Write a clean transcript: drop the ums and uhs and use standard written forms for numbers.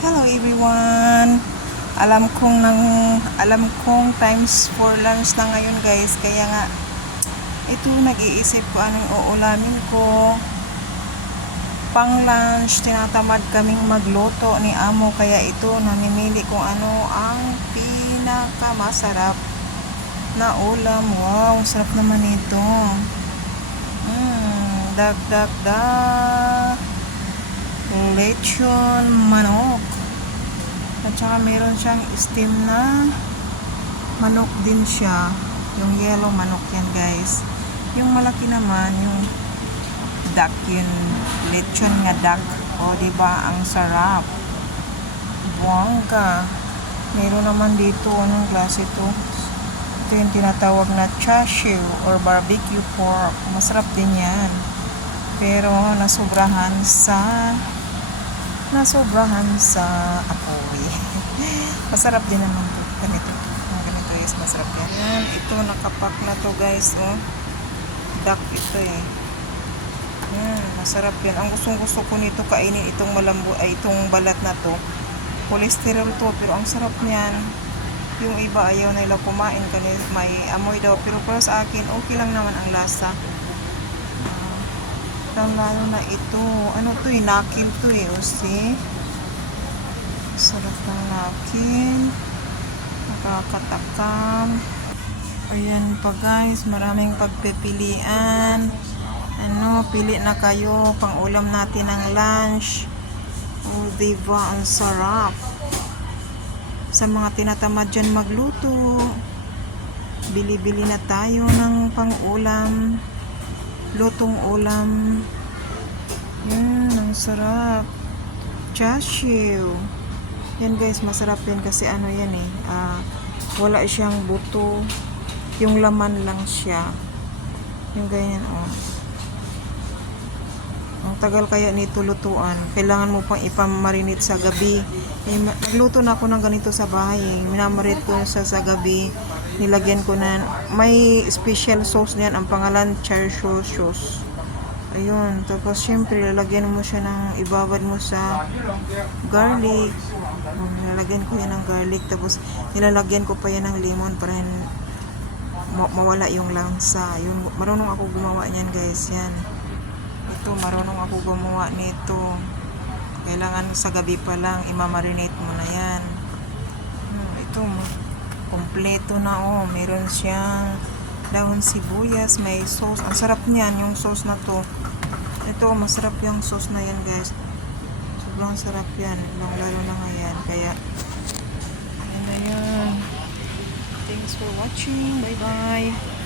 Hello everyone. Alam kong times for lunch na ngayon guys. Kaya nga ito nag-iisip ko anong uulamin ko. Pang lunch, tinatamad kaming magluto ni Amo, kaya ito namimili kung ano ang pinakamasarap na ulam. Wow, sarap naman ito. Dag lechon manok. At saka meron siyang steam na manok din siya. Yung yellow manok yan guys. Yung malaki naman, yung duck, yun. Lechon nga duck. O diba, ang sarap. Buwangga. Meron naman dito, anong klase ito? Ito yung tinatawag na chashu or barbecue pork. Masarap din yan. Pero nasobrahan sa apoy. Masarap din naman to. Ganito is masarap yan. Yan, ito nakapak na to guys. Oh. Duck ito eh. Yan, masarap yan. Ang gustong-gusto ko nito kainin itong itong balat na to. Cholesterol to, pero ang sarap niyan. Yung iba ayaw nila kumain kasi may amoy daw. Pero para sa akin, okay lang naman ang lasa. Lalo na ito. Ano to eh? Nakin to eh. O see? Sarap ng nakin. Nakakatakam. Ayan pa guys. Maraming pagpipilian. Pili na kayo. Pang ulam natin ng lunch. O diba? Ang sarap. Sa mga tinatamad dyan magluto. Bili-bili na tayo ng pang ulam. Lutong ulam. Yan, ang sarap. Chashu. Yan guys, masarap yan kasi ano yan eh. Wala siyang buto. Yung laman lang siya. Yung ganyan oh. Ang tagal kaya nito lutuan. Kailangan mo pang ipamarinate sa gabi. Nagluto na ako ng ganito sa bahay. Minamarinate ko sa gabi. Nilagyan ko na, may special sauce niyan, ang pangalan chashu sauce. Ayun, tapos syempre lalagyan mo siya ng, ibabad mo sa garlic. Nilalagyan ko yan ng garlic, tapos nilalagyan ko pa yan ng lemon para mawala yung langsa. Yun, marunong ako gumawa niyan guys, yan. Ito, marunong ako gumawa nito. Kailangan sa gabi pa lang, imamarinate mo na yan. Ito, kompleto na oh. Meron siyang dahon sibuyas, may sauce. Ang sarap niyan, yung sauce na to. Ito, masarap yung sauce na yan guys. Sobrang sarap yan. Lalo na ngayon. Kaya, yan na yan. Thanks for watching. Bye bye.